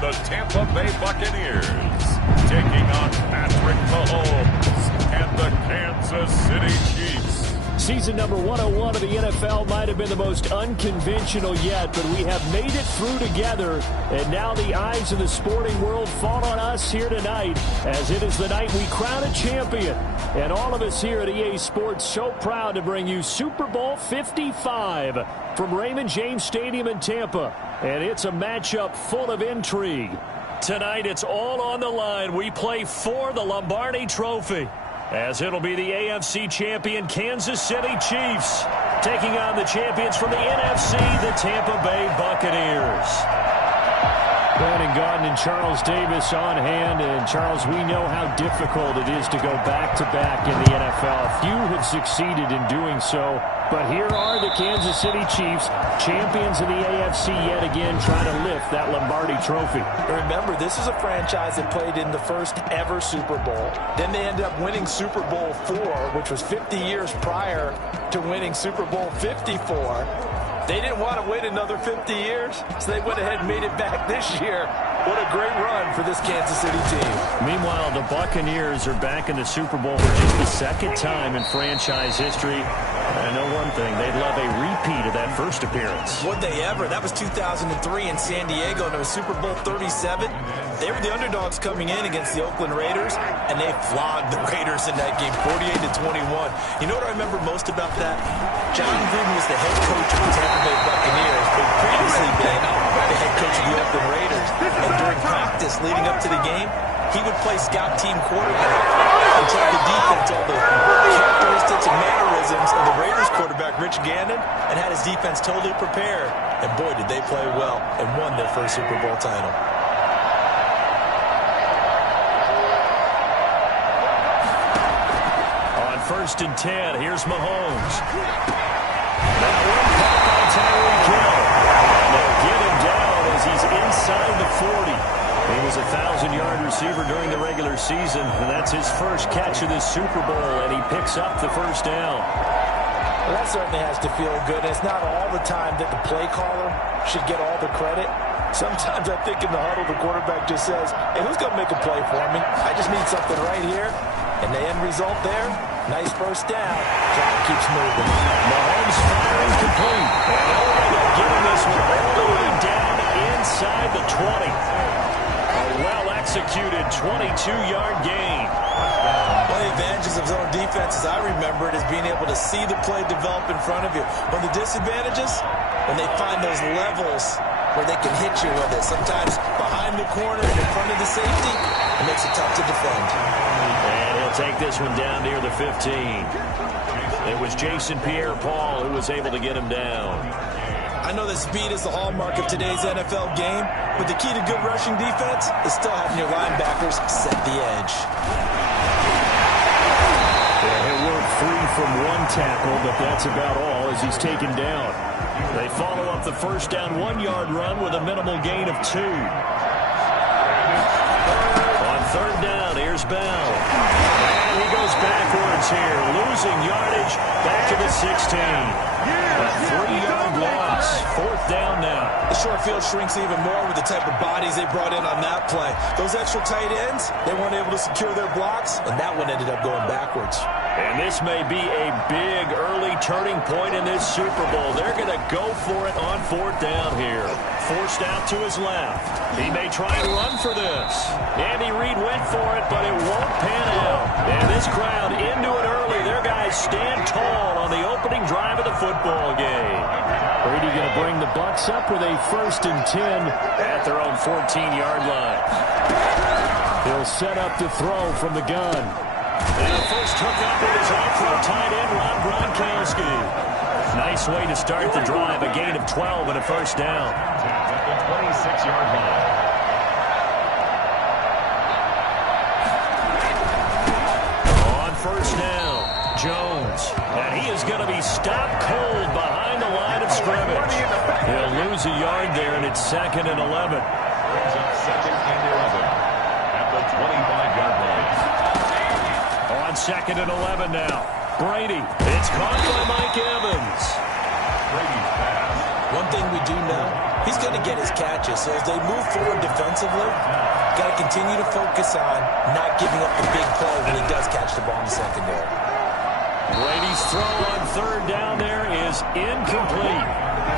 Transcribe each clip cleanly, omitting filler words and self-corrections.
the Tampa Bay Buccaneers, taking on Patrick Mahomes and the Kansas City Chiefs. Season number 101 of the NFL might have been the most unconventional yet, but we have made it through together, and now the eyes of the sporting world fall on us here tonight, as it is the night we crown a champion. And all of us here at EA Sports so proud to bring you Super Bowl 55 from Raymond James Stadium in Tampa. And it's a matchup full of intrigue. Tonight it's all on the line. We play for the Lombardi Trophy, as it'll be the AFC champion Kansas City Chiefs taking on the champions from the NFC, the Tampa Bay Buccaneers. Brandon Gaudin and Charles Davis on hand. And Charles, we know how difficult it is to go back-to-back in the NFL. Few have succeeded in doing so. But here are the Kansas City Chiefs, champions of the AFC yet again, trying to lift that Lombardi Trophy. Remember, this is a franchise that played in the first ever Super Bowl. Then they ended up winning Super Bowl IV, which was 50 years prior to winning Super Bowl 54. They didn't want to wait another 50 years, so they went ahead and made it back this year. What a great run for this Kansas City team. Meanwhile, the Buccaneers are back in the Super Bowl for just the second time in franchise history. I know one thing, they'd love a repeat of that first appearance. Would they ever? That was 2003 in San Diego, and it was Super Bowl 37. They were the underdogs coming in against the Oakland Raiders, and they flogged the Raiders in that game, 48-21. You know what I remember most about that? John Gruden was the head coach of the Tampa Bay Buccaneers, but previously been the head coach of the Oakland Raiders. And during practice leading up to the game, he would play scout team quarterback and tell the defense all the characteristics and mannerisms of the Raiders quarterback, Rich Gannon, and had his defense totally prepared. And boy, did they play well and won their first Super Bowl title. On 1st and 10, here's Mahomes. That one caught by Tyreek Hill. They'll get him down as he's inside the 40. He was a 1,000-yard receiver during the regular season, and that's his first catch of this Super Bowl, and he picks up the first down. Well, that certainly has to feel good. It's not all the time that the play caller should get all the credit. Sometimes I think in the huddle, the quarterback just says, hey, who's going to make a play for me? I just need something right here. And the end result there, nice first down. Clock keeps moving. Mahomes firing complete. And they're getting this one all the way down inside the 20. A well-executed 22-yard gain. One of the advantages of zone defense, as I remember it, is being able to see the play develop in front of you. One of the disadvantages, when they find those levels where they can hit you with it. Sometimes behind the corner and in front of the safety, it makes it tough to defend. And he'll take this one down near the 15. It was Jason Pierre-Paul who was able to get him down. I know that speed is the hallmark of today's NFL game, but the key to good rushing defense is still having your linebackers set the edge. Yeah, he'll work free from one tackle, but that's about all as he's taken down. They follow up the first down 1-yard run with a minimal gain of 2. On 3rd down, here's Bell. And he goes backwards here, losing yardage back to the 16. A 3-yard loss. 4th down now. The short field shrinks even more with the type of bodies they brought in on that play. Those extra tight ends, they weren't able to secure their blocks, and that one ended up going backwards. And this may be a big early turning point in this Super Bowl. They're going to go for it on 4th down here. Forced out to his left. He may try and run for this. Andy Reid went for it, but it won't pan out. And this crowd into it early. Their guys stand tall on the opening drive of the football game. Brady going to bring the Bucs up with a 1st and 10 at their own 14-yard line. He'll set up to throw from the gun. And the first hookup with his off-road tight end, Rob Gronkowski. Nice way to start the drive. A gain of 12 and a first down. At the 26-yard line. On 1st down, Jones. And he is going to be stopped cold behind the line of scrimmage. He'll lose a yard there, and it's 2nd and 11. Brings up 2nd and 11 at the 25-yard line. On 2nd and 11 now. Brady. It's caught by Mike Evans. Brady's pass. One thing we do know He's going to get his catches. So as they move forward defensively, got to continue to focus on not giving up the big play when he does catch the ball in the secondary. Brady's throw on third down there is incomplete.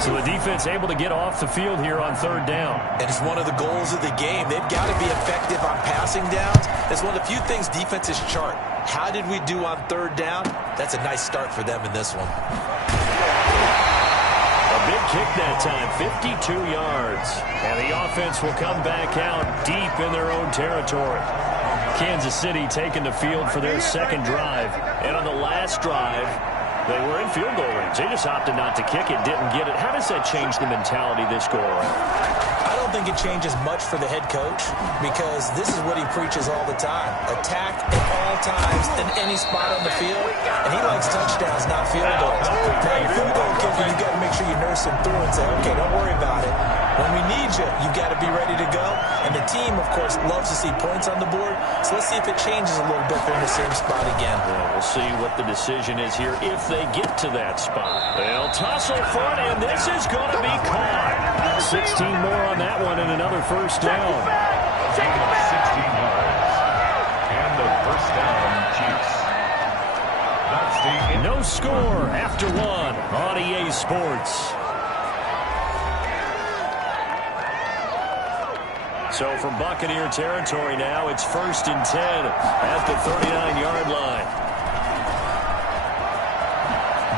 So the defense able to get off the field here on third down. And it's one of the goals of the game. They've got to be effective on passing downs. It's one of the few things defenses chart. How did we do on third down? That's a nice start for them in this one. A big kick that time, 52 yards. And the offense will come back out deep in their own territory. Kansas City taking the field for their second drive. And on the last drive, they were in field goal range. They just opted not to kick it, didn't get it. How does that change the mentality this go around? I don't think it changes much for the head coach because this is what he preaches all the time. Attack at all times in any spot on the field. And he likes touchdowns, not field goals. Now, your field goal kicker, you got to make sure you nurse him through and say, okay, don't worry about it. When we need you, you got to be ready to go. And the team, of course, loves to see points on the board. So let's see if it changes a little bit if they're in the same spot again. Yeah, we'll see what the decision is here if they get to that spot. They'll tussle for it, and this is going to be caught. 16 more on that one and another first down. 16 yards. And the first down, Chiefs. That's the no score after one on EA Sports. So from Buccaneer territory now, it's 1st and 10 at the 39-yard line.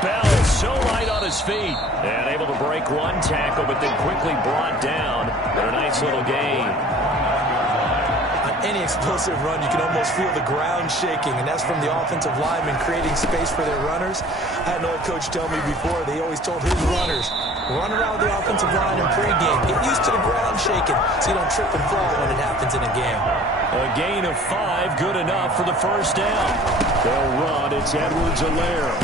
Bell is so light on his feet and able to break one tackle, but then quickly brought down. But a nice little gain. Any explosive run, you can almost feel the ground shaking, and that's from the offensive linemen creating space for their runners. I had an old coach tell me before, they always told his runners, run around the offensive line in pregame. Get used to the ground shaking so you don't trip and fall when it happens in a game. A gain of 5, good enough for the first down. They'll run, it's Edwards-Helaire.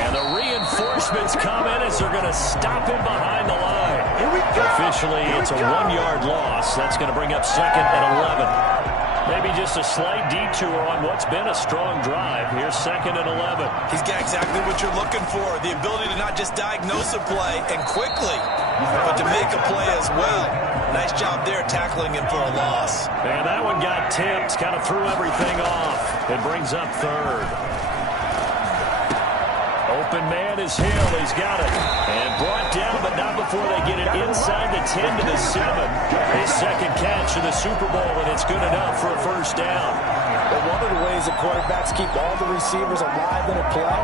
And the reinforcements come in as they're going to stop him behind the line. Officially, it's a 1-yard loss. That's going to bring up 2nd and 11. Maybe just a slight detour on what's been a strong drive. Here's 2nd and 11. He's got exactly what you're looking for, the ability to not just diagnose a play and quickly, but to make a play as well. Nice job there tackling him for a loss. And that one got tipped, kind of threw everything off. It brings up 3rd. Open man is Hill. He's got it. And brought down, but not before they get it inside the 10 to the 7. His second catch of the Super Bowl, and it's good enough for a first down. But one of the ways that quarterbacks keep all the receivers alive in a play,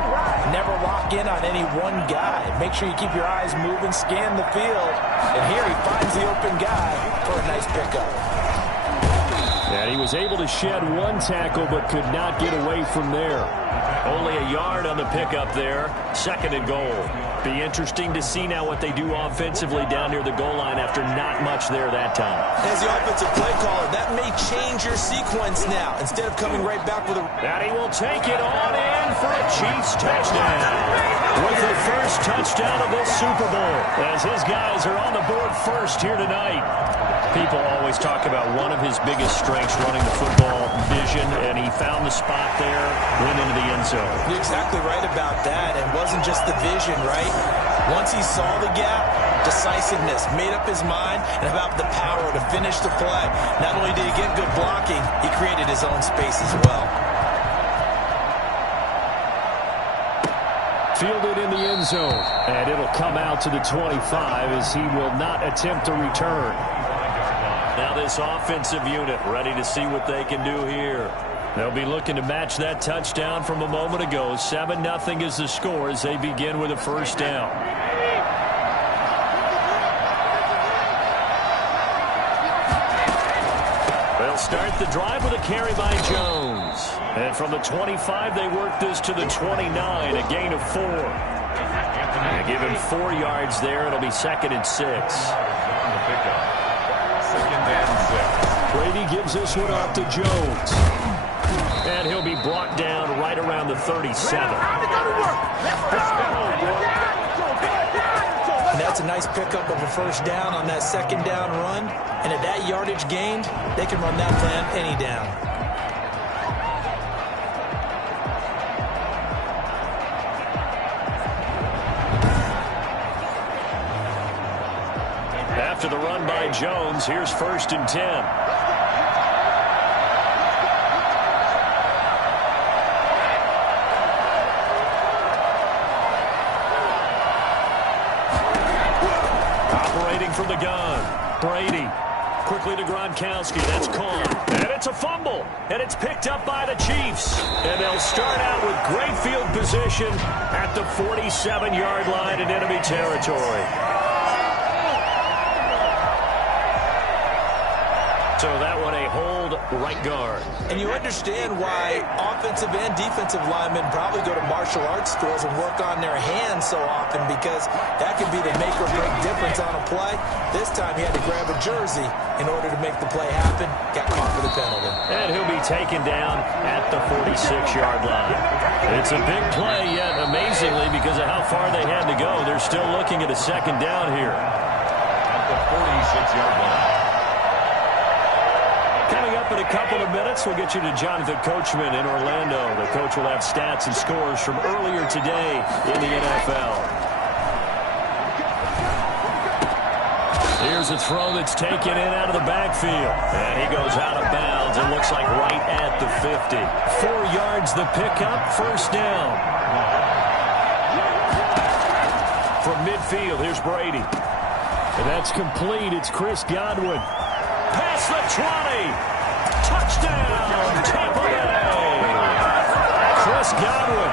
never lock in on any one guy. Make sure you keep your eyes moving, scan the field. And here he finds the open guy for a nice pickup. And he was able to shed one tackle, but could not get away from there. Only a yard on the pickup there. 2nd and goal. Be interesting to see now what they do offensively down near the goal line after not much there that time. As the offensive play caller, that may change your sequence now. Instead of coming right back with a... And he will take it on in for a Chiefs touchdown. With the first touchdown of this Super Bowl, as his guys are on the board first here tonight. People always talk about one of his biggest strengths running the football, vision, and he found the spot there, went into the end zone. You're exactly right about that. It wasn't just the vision, right? Once he saw the gap, decisiveness, made up his mind, and about the power to finish the play. Not only did he get good blocking, he created his own space as well. Fielded in the end zone, and it'll come out to the 25 as he will not attempt to return. Now this offensive unit ready to see what they can do here. They'll be looking to match that touchdown from a moment ago. 7-0 is the score as they begin with a first down. They'll start the drive with a carry by Jones. And from the 25, they work this to the 29, a gain of 4. They give him 4 yards there. It'll be 2nd and 6. Brady gives this one off to Jones. And he'll be brought down right around the 37. And that's a nice pickup of a first down on that 2nd down run. And at that yardage gained, they can run that plan any down. after the run by Jones. Here's 1st and 10. Operating from the gun, Brady. Quickly to Gronkowski. That's caught. And it's a fumble. And it's picked up by the Chiefs. And they'll start out with great field position at the 47-yard line in enemy territory. So that one a hold right guard. And you understand why offensive and defensive linemen probably go to martial arts schools and work on their hands so often, because that could be the make or break difference on a play. This time he had to grab a jersey in order to make the play happen. Got caught for the penalty. And he'll be taken down at the 46-yard line. It's a big play, yet amazingly, because of how far they had to go, they're still looking at a 2nd down here. At the 46-yard line. Coming up in a couple of minutes, we'll get you to Jonathan Coachman in Orlando. The coach will have stats and scores from earlier today in the NFL. Here's a throw that's taken in out of the backfield. And he goes out of bounds. It looks like right at the 50. 4 yards the pickup, 1st down. From midfield, here's Brady. And that's complete. It's Chris Godwin. Past the 20. Touchdown, Tampa Bay. Chris Godwin,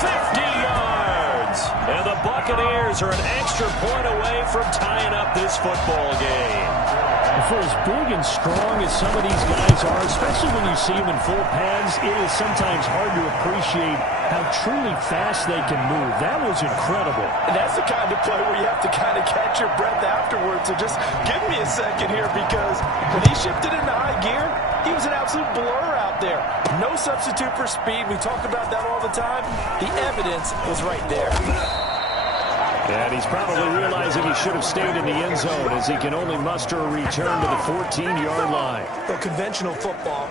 50 yards. And the Buccaneers are an extra point away from tying up this football game. For as big and strong as some of these guys are, especially when you see them in full pads, it is sometimes hard to appreciate how truly fast they can move. That was incredible. And that's the kind of play where you have to kind of catch your breath afterwards. So just give me a second here, because when he shifted into high gear, he was an absolute blur out there. No substitute for speed. We talk about that all the time. The evidence was right there. And he's probably realizing he should have stayed in the end zone, as he can only muster a return to the 14-yard line. Well, conventional football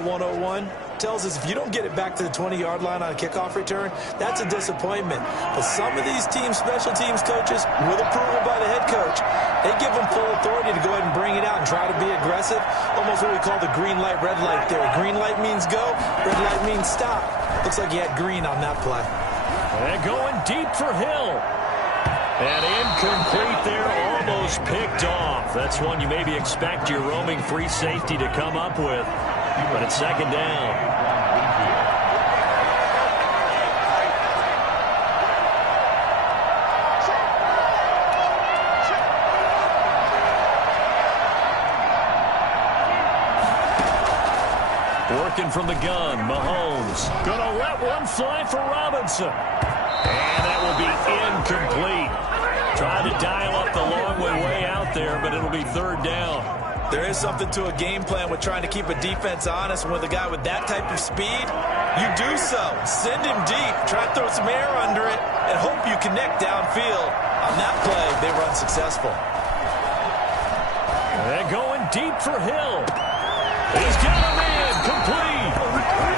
101, tells us if you don't get it back to the 20-yard line on a kickoff return, that's a disappointment. But some of these team special teams coaches, with approval by the head coach, they give them full authority to go ahead and bring it out and try to be aggressive. Almost what we call the green light, red light theory. Green light means go, red light means stop. Looks like he had green on that play. And going deep for Hill. And incomplete there, almost picked off. That's one you maybe expect your roaming free safety to come up with. But it's 2nd down. Working from the gun, Mahomes. Gonna let one fly for Robinson. And that will be incomplete. Tried to dial up the long way out there, but it'll be 3rd down. There is something to a game plan with trying to keep a defense honest. With a guy with that type of speed, you do so. Send him deep. Try to throw some air under it and hope you connect downfield. On that play, they run successful. They're going deep for Hill. He's got a man complete.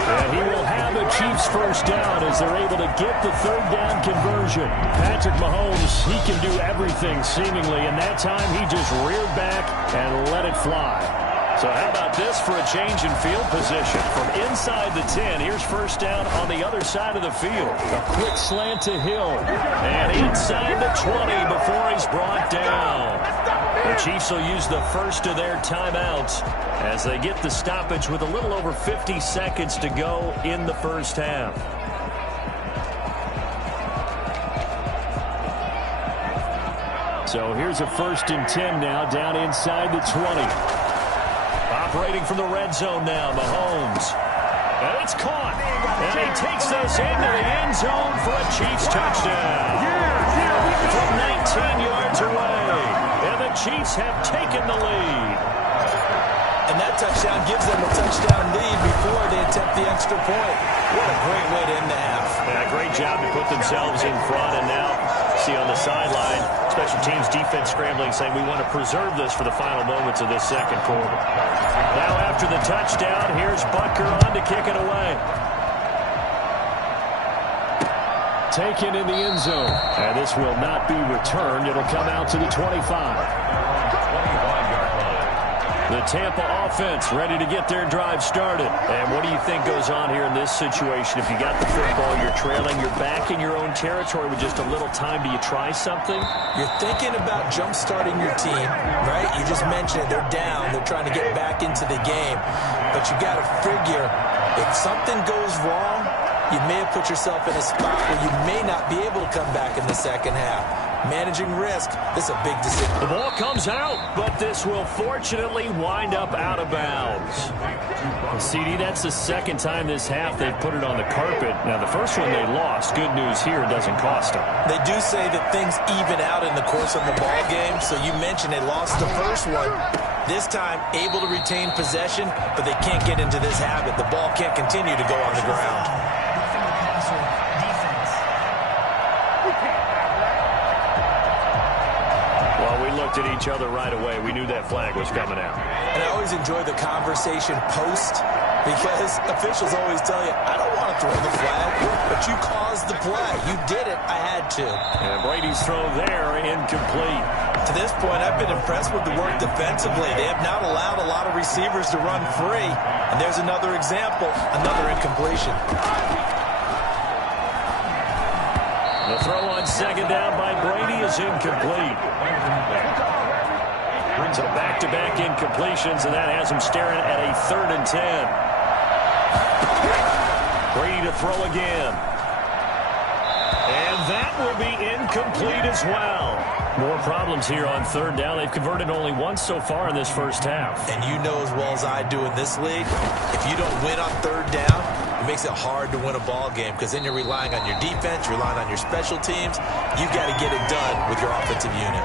And he will have the Chiefs 1st down as they're able to get the 3rd down conversion. Patrick Mahomes, he can do everything seemingly, and that time he just reared back and let it fly. So how about this for a change in field position? From inside the 10, here's 1st down on the other side of the field. A quick slant to Hill. And inside the 20 before he's brought down. The Chiefs will use the first of their timeouts as they get the stoppage with a little over 50 seconds to go in the 1st half. So here's a 1st and 10 now, down inside the 20. Operating from the red zone now, Mahomes. And it's caught. And he takes this into the end zone for a Chiefs touchdown. From 19 yards away. And the Chiefs have taken the lead. And that touchdown gives them a touchdown lead before they attempt the extra point. What a great way to end the half. Yeah, great job to put themselves in front. And now, see on the sideline, special teams defense scrambling, saying we want to preserve this for the final moments of this 2nd quarter. Now after the touchdown, here's Butker on to kick it away. Taken in the end zone. And this will not be returned. It'll come out to the 25. The Tampa offense ready to get their drive started. And what do you think goes on here in this situation? If you got the football, you're trailing, you're back in your own territory with just a little time. Do you try something? You're thinking about jump-starting your team, right? You just mentioned it. They're down. They're trying to get back into the game. But you got to figure if something goes wrong, you may have put yourself in a spot where you may not be able to come back in the second half. Managing risk, this is a big decision. The ball comes out, but this will fortunately wind up out of bounds. Well, CD, that's the second time this half they've put it on the carpet. Now, the first one they lost. Good news here, it doesn't cost them. They do say that things even out in the course of the ball game, so you mentioned they lost the first one. This time, able to retain possession, but they can't get into this habit. The ball can't continue to go on the ground. Looked at each other right away. We knew that flag was coming out. And I always enjoy the conversation post because officials always tell you, I don't want to throw the flag, but you caused the play. You did it. I had to. And Brady's throw there, incomplete. To this point, I've been impressed with the work defensively. They have not allowed a lot of receivers to run free. And there's another example, another incompletion. The throw on second down by Brady is incomplete. So back-to-back incompletions, and that has him staring at a 3rd and 10. Brady to throw again. And that will be incomplete as well. More problems here on 3rd down. They've converted only once so far in this first half. And you know as well as I do in this league, if you don't win on 3rd down, it makes it hard to win a ball game because then you're relying on your defense, you're relying on your special teams. You've got to get it done with your offensive unit.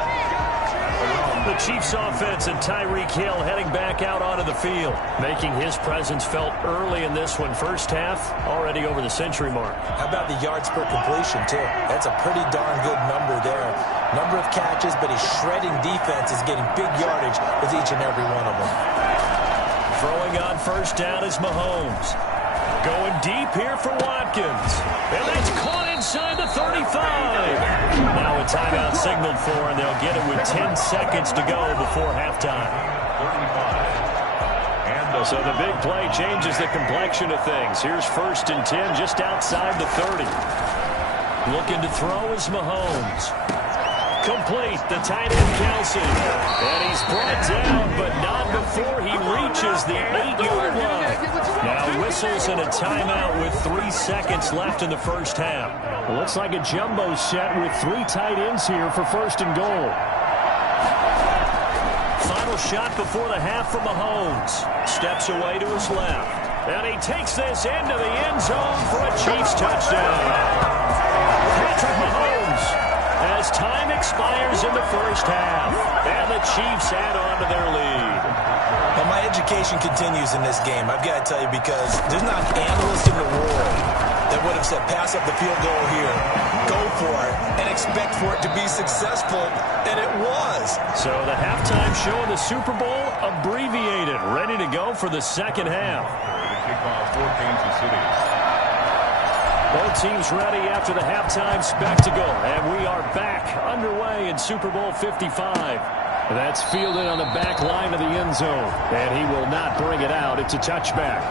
The Chiefs offense and Tyreek Hill heading back out onto the field, making his presence felt early in this one. First half, already over the century mark. How about the yards per completion, too? That's a pretty darn good number there. Number of catches, but his shredding defense is getting big yardage with each and every one of them. Throwing on first down is Mahomes. Going deep here for Watkins. And that's caught inside the 35. Now a timeout signaled for, and they'll get it with 10 seconds to go before halftime. So the big play changes the complexion of things. Here's 1st and 10 just outside the 30. Looking to throw is Mahomes. Complete, the tight end Kelsey. And he's brought down, but not before he reaches the 8-yard line. Now whistles and a timeout with 3 seconds left in the first half. Looks like a jumbo set with 3 tight ends here for 1st and goal. Final shot before the half from Mahomes. Steps away to his left. And he takes this into the end zone for a Chiefs touchdown. Patrick Mahomes, as time expires in the first half, and the Chiefs add on to their lead. Well, my education continues in this game, I've got to tell you, because there's not an analyst in the world that would have said pass up the field goal here, go for it, and expect for it to be successful, and it was. So the halftime show in the Super Bowl abbreviated, ready to go for the second half. Kickoff for Kansas City. Both teams ready after the halftime spectacle, and we are back underway in Super Bowl 55. That's fielded on the back line of the end zone, and he will not bring it out. It's a touchback.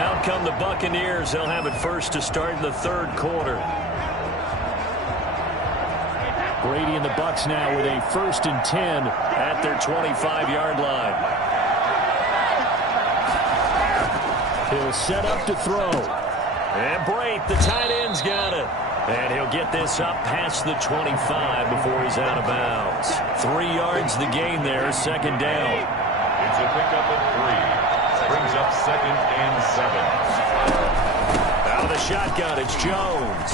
Out come the Buccaneers. They'll have it first to start in the 3rd quarter. Brady and the Bucs now with a 1st and 10 at their 25-yard line. He'll set up to throw. And Brate, the tight end's got it. And he'll get this up past the 25 before he's out of bounds. 3 yards the gain there, 2nd down. It's a pickup of 3. Brings up 2nd and 7. Out of the shotgun, it's Jones.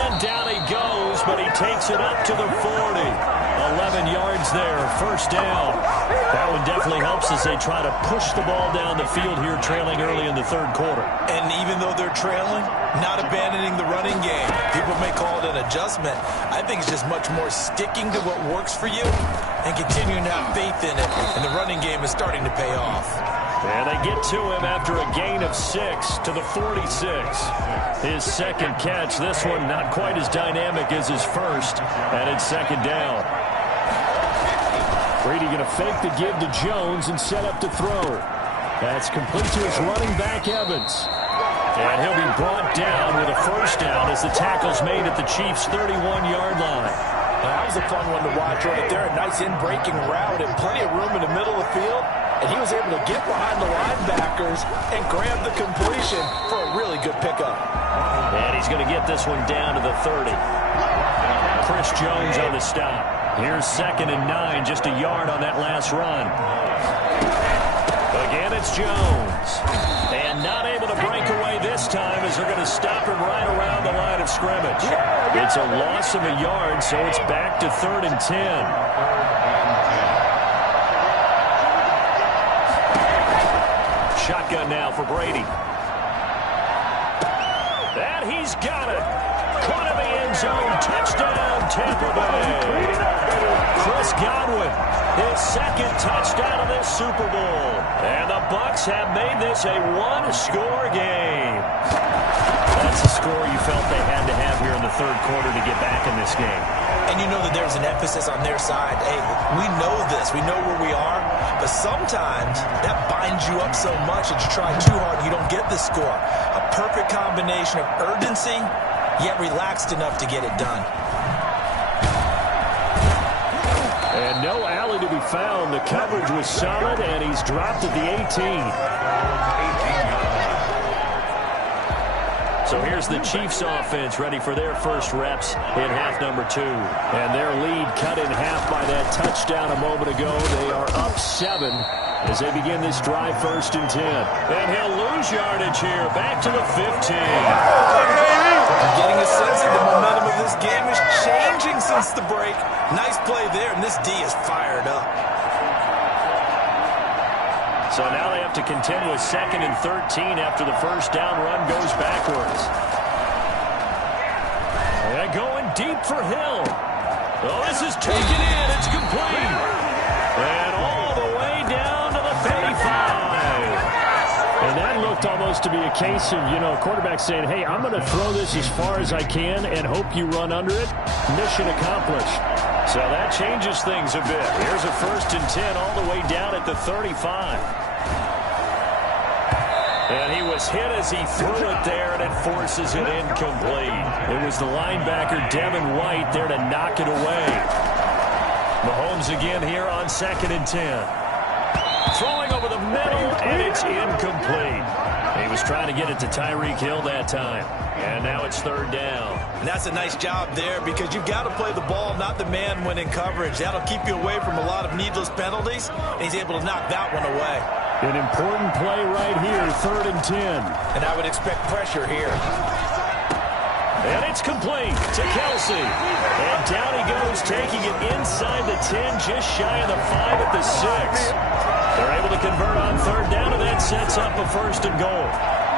And down he goes, but he takes it up to the 40. 11 yards there, 1st down. That one definitely helps as they try to push the ball down the field here, trailing early in the 3rd quarter. And even though they're trailing, not abandoning the running game. People may call it an adjustment. I think it's just much more sticking to what works for you and continuing to have faith in it. And the running game is starting to pay off. And they get to him after a gain of 6 to the 46. His 2nd catch, this one not quite as dynamic as his first, and it's 2nd down. Brady going to fake the give to Jones and set up to throw. That's complete to his running back, Evans. And he'll be brought down with a first down as the tackle's made at the Chiefs' 31-yard line. That was a fun one to watch right there. A nice in-breaking route and plenty of room in the middle of the field. And he was able to get behind the linebackers and grab the completion for a really good pickup. And he's going to get this one down to the 30. Chris Jones on the stop. Here's 2nd and 9, just a yard on that last run. Again, it's Jones. And not able to break away this time as they're going to stop him right around the line of scrimmage. It's a loss of a yard, so it's back to 3rd and 10. Shotgun now for Brady. And he's got it. Caught in the end zone. Touchdown, Tampa Bay. Chris Godwin, his 2nd touchdown of this Super Bowl. And the Bucs have made this a one-score game. That's the score you felt they had to have here in the 3rd quarter to get back in this game. And you know that there's an emphasis on their side. Hey, we know this. We know where we are. But sometimes that binds you up so much that you try too hard, you don't get the score. A perfect combination of urgency, yet relaxed enough to get it done. And no alley to be found. The coverage was solid, and he's dropped at the 18. So here's the Chiefs offense ready for their first reps in half number 2. And their lead cut in half by that touchdown a moment ago. They are up 7 as they begin this drive, 1st and 10. And he'll lose yardage here. Back to the 15. I'm getting a sense that the momentum of this game is changing since the break. Nice play there, and this D is fired up. So now they have to contend with 2nd and 13 after the first down run goes backwards. And going deep for Hill. Oh, this is taken in. It's complete. And all the way down to the 35. And that looked almost to be a case of, a quarterback saying, hey, I'm going to throw this as far as I can and hope you run under it. Mission accomplished. So that changes things a bit. Here's a 1st and 10 all the way down at the 35. And he was hit as he threw it there, and it forces it incomplete. It was the linebacker, Devin White, there to knock it away. Mahomes again here on 2nd and 10. Throwing over the middle, and it's incomplete. He was trying to get it to Tyreek Hill that time. And now it's 3rd down. And that's a nice job there because you've got to play the ball, not the man when in coverage. That'll keep you away from a lot of needless penalties, and he's able to knock that one away. An important play right here, 3rd and 10. And I would expect pressure here. And it's complete to Kelsey. And down he goes, taking it inside the 10, just shy of the 5 at the 6. They're able to convert on 3rd down, and that sets up a 1st and goal.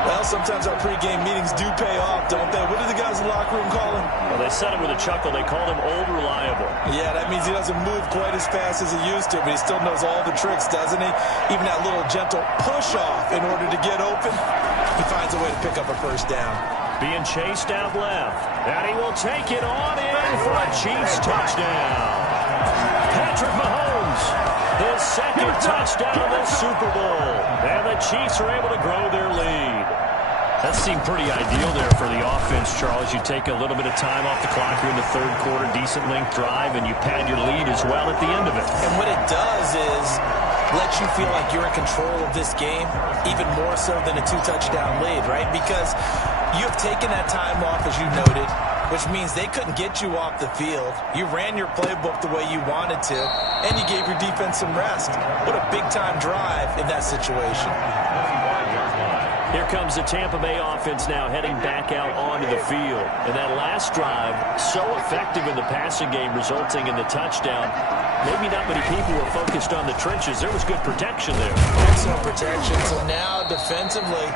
Well, sometimes our pregame meetings do pay off, don't they? What do the guys in the locker room call him? Well, they said it with a chuckle. They called him Old Reliable. Yeah, that means he doesn't move quite as fast as he used to, but he still knows all the tricks, doesn't he? Even that little gentle push-off in order to get open, he finds a way to pick up a 1st down. Being chased out left. And he will take it on in for a Chiefs touchdown. Patrick Mahomes, his 2nd touchdown of the Super Bowl. And the Chiefs are able to grow their lead. That seemed pretty ideal there for the offense, Charles. You take a little bit of time off the clock here in the 3rd quarter, decent length drive, and you pad your lead as well at the end of it. And what it does is let you feel like you're in control of this game, even more so than a 2-touchdown lead, right? Because you have taken that time off, as you noted, which means they couldn't get you off the field. You ran your playbook the way you wanted to, and you gave your defense some rest. What a big-time drive in that situation. Here comes the Tampa Bay offense now heading back out onto the field. And that last drive, so effective in the passing game, resulting in the touchdown. Maybe not many people were focused on the trenches. There was good protection there. Excellent protection. So now defensively,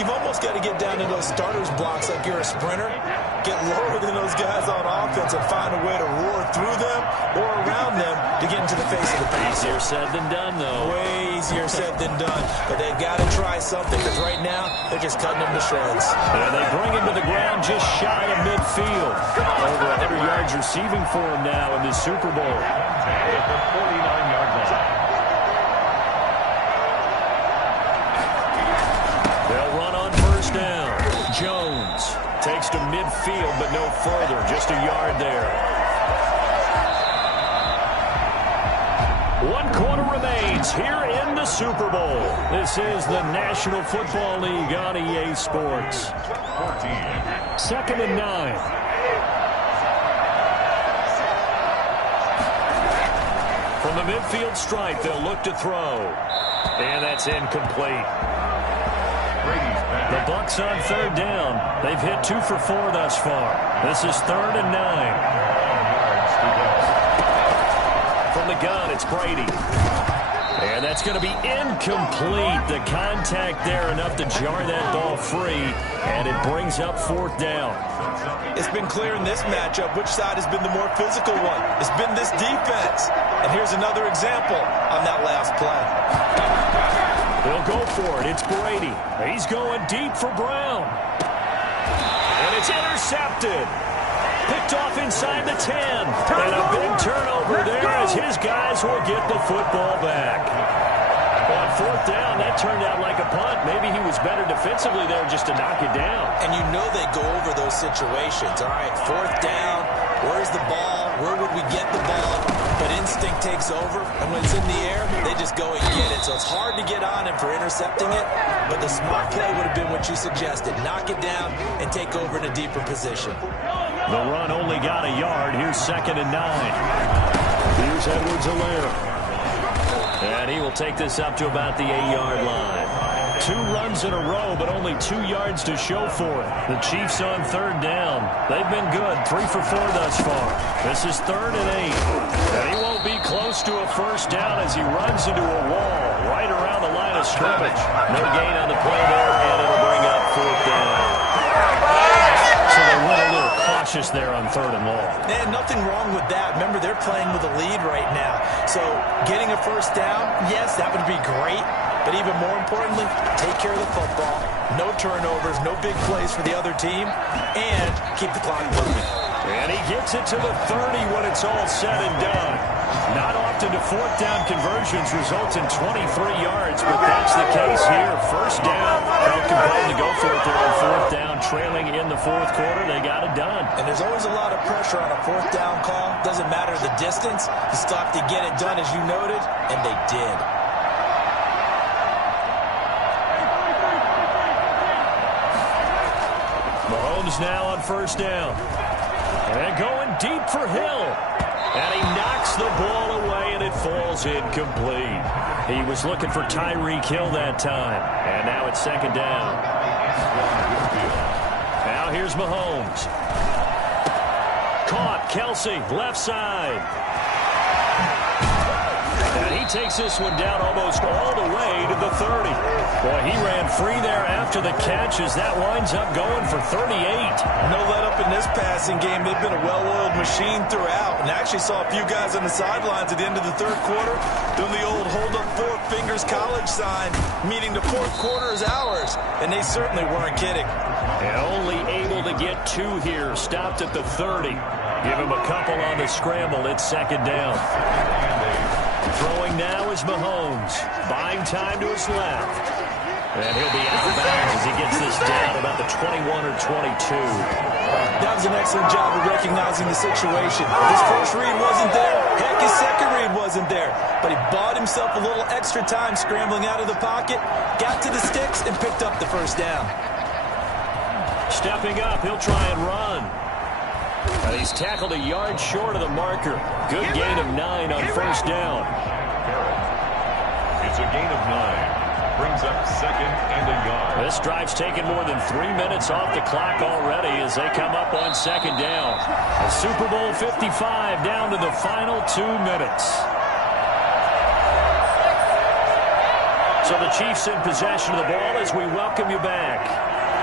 you've almost got to get down to those starters blocks like you're a sprinter. Get lower than those guys on offense and find a way to roar through them or around them to get into the face of the passer. Easier said than done, though. Way easier said than done. But they've got to try something because right now they're just cutting them to shreds. And they bring him to the ground just shy of midfield. Over 100 yards receiving for him now in this Super Bowl. At the 49-yard Takes to midfield, but no further. Just a yard there. 1 quarter remains here in the Super Bowl. This is the National Football League on EA Sports. 2nd and 9. From the midfield stripe, they'll look to throw. And that's incomplete. The Bucs on 3rd down. They've hit 2 for 4 thus far. This is 3rd and 9. From the gun, it's Brady. And that's going to be incomplete. The contact there enough to jar that ball free. And it brings up 4th down. It's been clear in this matchup which side has been the more physical one. It's been this defense. And here's another example on that last play. They'll go for it. It's Brady. He's going deep for Brown. And it's intercepted. Picked off inside the 10. And a big turnover there as his guys will get the football back. On 4th down, that turned out like a punt. Maybe he was better defensively there just to knock it down. And you know they go over those situations. All right, 4th down. Where's the ball? Where would we get the ball? But instinct takes over, and when it's in the air, they just go and get it. So it's hard to get on him for intercepting it, but the smart play would have been what you suggested. Knock it down and take over in a deeper position. The run only got a yard. Here's 2nd and 9. Here's Edwards-Helaire. And he will take this up to about the 8-yard line. 2 runs in a row, but only 2 yards to show for it. The Chiefs on 3rd down. They've been good. 3 for 4 thus far. This is 3rd and 8. And he won't be close to a 1st down as he runs into a wall right around the line of scrimmage. No gain on the play there, and it'll bring up 4th down. So they went a little cautious there on 3rd and long. And nothing wrong with that. Remember, they're playing with a lead right now. So getting a 1st down, yes, that would be great. But even more importantly, take care of the football. No turnovers, no big plays for the other team, and keep the clock moving. And he gets it to the 30 when it's all said and done. Not often do 4th down conversions result in 23 yards, but that's the case here. 1st down, felt compelled to go for it there on 4th down, trailing in the 4th quarter. They got it done. And there's always a lot of pressure on a 4th down call. Doesn't matter the distance. You still have to get it done, as you noted, and they did. Mahomes now on 1st down. And going deep for Hill. And he knocks the ball away, and it falls incomplete. He was looking for Tyreek Hill that time. And now it's 2nd down. Now here's Mahomes. Caught. Kelsey, left side. And he takes this one down almost all the way to the 30. Boy, he ran free there after the catch as that winds up going for 38. No let up in this passing game. They've been a well-oiled machine throughout. And I actually saw a few guys on the sidelines at the end of the 3rd quarter doing the old hold up 4 fingers college sign, meaning the 4th quarter is ours. And they certainly weren't kidding. And only able to get 2 here. Stopped at the 30. Give him a couple on the scramble. It's 2nd down. Throwing now is Mahomes. Buying time to his left. And he'll be out of bounds as he gets this down about the 21 or 22. That was an excellent job of recognizing the situation. His first read wasn't there. Heck, his second read wasn't there. But he bought himself a little extra time scrambling out of the pocket, got to the sticks, and picked up the 1st down. Stepping up, he'll try and run. And he's tackled a yard short of the marker. Good gain of 9 on 1st down. It's a gain of 9. Brings up 2nd and a yard. This drive's taken more than 3 minutes off the clock already as they come up on 2nd down. A Super Bowl 55 down to the final 2 minutes. So the Chiefs in possession of the ball as we welcome you back.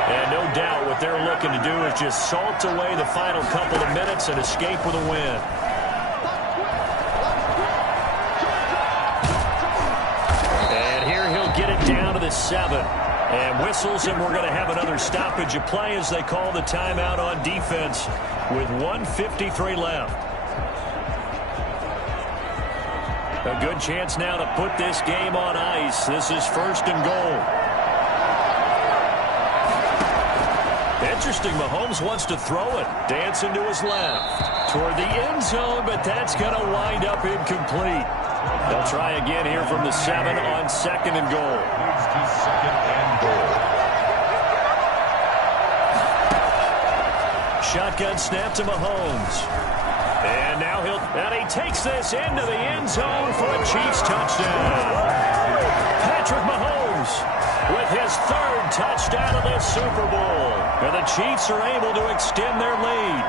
And no doubt what they're looking to do is just salt away the final couple of minutes and escape with a win. And here he'll get it down to the 7. And whistles, and we're going to have another stoppage of play as they call the timeout on defense with 1:53 left. A good chance now to put this game on ice. This is 1st and goal. interesting. Mahomes wants to throw it. Dancing to his left. Toward the end zone, but that's going to wind up incomplete. They'll try again here from the 7 on 2nd and goal. Shotgun snap to Mahomes. And now he takes this into the end zone for a Chiefs touchdown. Patrick Mahomes with his 3rd touchdown of this Super Bowl. And the Chiefs are able to extend their lead.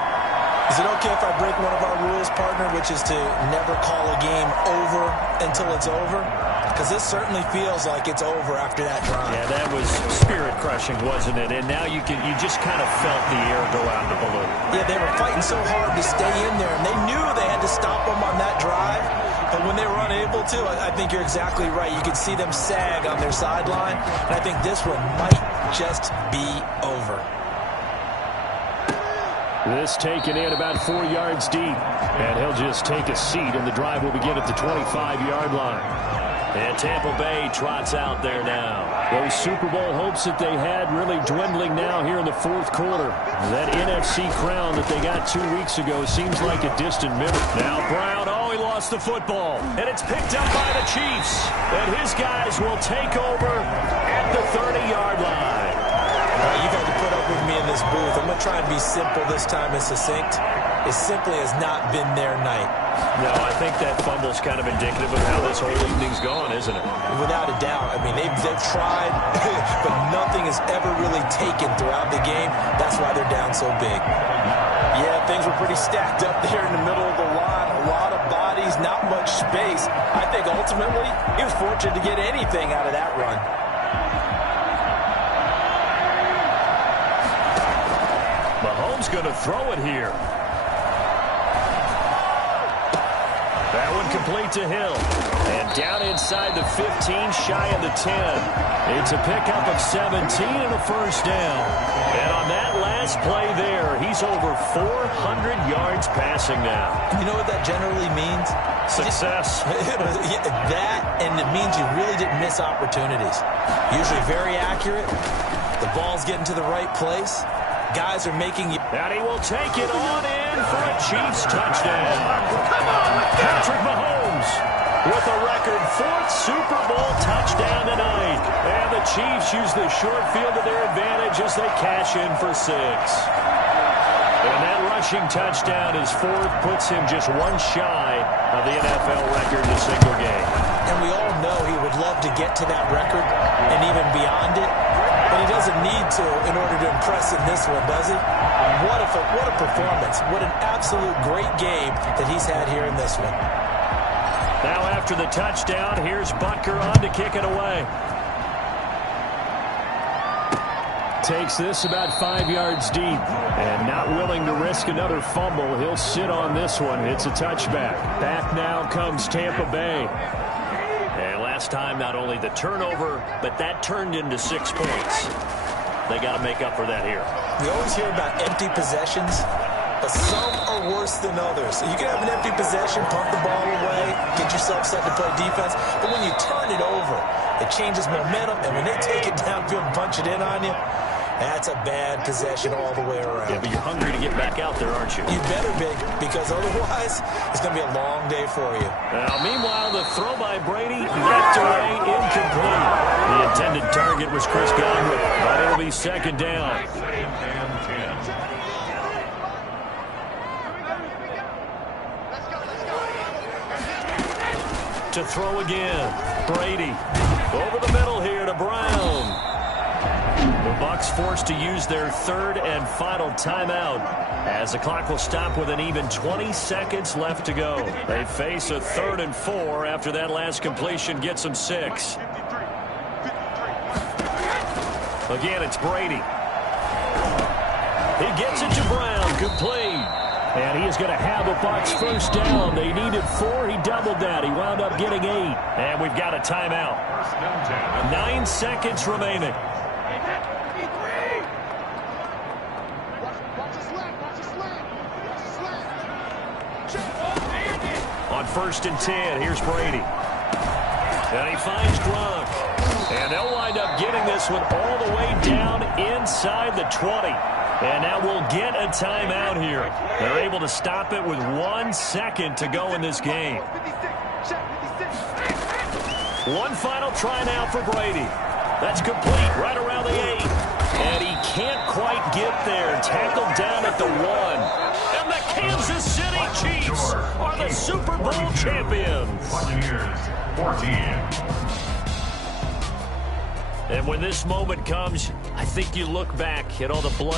Is it okay if I break one of our rules, partner, which is to never call a game over until it's over? Because this certainly feels like it's over after that drive. Yeah, that was spirit-crushing, wasn't it? And now you just kind of felt the air go out of the balloon. Yeah, they were fighting so hard to stay in there, and they knew they had to stop them on that drive. But when they were unable to, I think you're exactly right. You could see them sag on their sideline, and I think this one might just be over. This taken in about 4 yards deep, and he'll just take a seat, and the drive will begin at the 25-yard line. And Tampa Bay trots out there now. Those Super Bowl hopes that they had really dwindling now here in the 4th quarter. That NFC crown that they got 2 weeks ago seems like a distant memory. Now Brown, he lost the football. And it's picked up by the Chiefs. And his guys will take over at the 30-yard line. You've had to put up with me in this booth. I'm going to try and be simple this time and succinct. It simply has not been their night. No, I think that fumble's kind of indicative of how this whole evening's gone, isn't it? Without a doubt. I mean, they've tried, but nothing is ever really taken throughout the game. That's why they're down so big. Yeah, things were pretty stacked up there in the middle of the line. A lot of bodies, not much space. I think ultimately he was fortunate to get anything out of that run. Mahomes going to throw it here. That one complete to Hill. And down inside the 15, shy of the 10. It's a pickup of 17 and a first down. And on that last play there, he's over 400 yards passing now. You know what that generally means? Success. That, and it means you really didn't miss opportunities. Usually very accurate. The ball's getting to the right place. Guys are making you. And he will take it on in for a Chiefs touchdown. Patrick Mahomes with a record 4th Super Bowl touchdown tonight. And the Chiefs use the short field to their advantage as they cash in for 6. And that rushing touchdown, his 4th, puts him just one shy of the NFL record in a single game. And we all know he would love to get to that record and even beyond it. But he doesn't need to in order to impress in this one, does he? What a performance. What an absolute great game that he's had here in this one. Now after the touchdown, here's Butker on to kick it away. Takes this about 5 yards deep. And not willing to risk another fumble, he'll sit on this one. It's a touchback. Back now comes Tampa Bay. And last time, not only the turnover, but that turned into 6 points. They got to make up for that here. We always hear about empty possessions, but some are worse than others. So you can have an empty possession, pump the ball away, get yourself set to play defense, but when you turn it over, it changes momentum, and when they take it downfield and punch it in on you, that's a bad possession all the way around. Yeah, but you're hungry to get back out there, aren't you? You better be, because otherwise, it's going to be a long day for you. Now, meanwhile, the throw by Brady, knocked away, incomplete. The intended target was Chris Godwin, but it'll be 2nd down. To throw again, Brady. Over the middle here to Brown. The Bucs forced to use their 3rd and final timeout as the clock will stop with an even 20 seconds left to go. They face a 3rd and 4 after that last completion gets them 6. Again, it's Brady. He gets it to Brown, complete. And he is going to have a Bucs first down. They needed 4. He doubled that. He wound up getting 8. And we've got a timeout. 9 seconds remaining. On 1st and 10, here's Brady. And he finds Gronk. And they'll wind up getting this one all the way down inside the 20. And now we'll get a timeout here. They're able to stop it with 1 second to go in this game. One final try now for Brady. That's complete right around the 8. And he can't quite get there. Tackled down at the 1. And the Kansas City Chiefs are the Super Bowl champions. 14. And when this moment comes, I think you look back at all the blood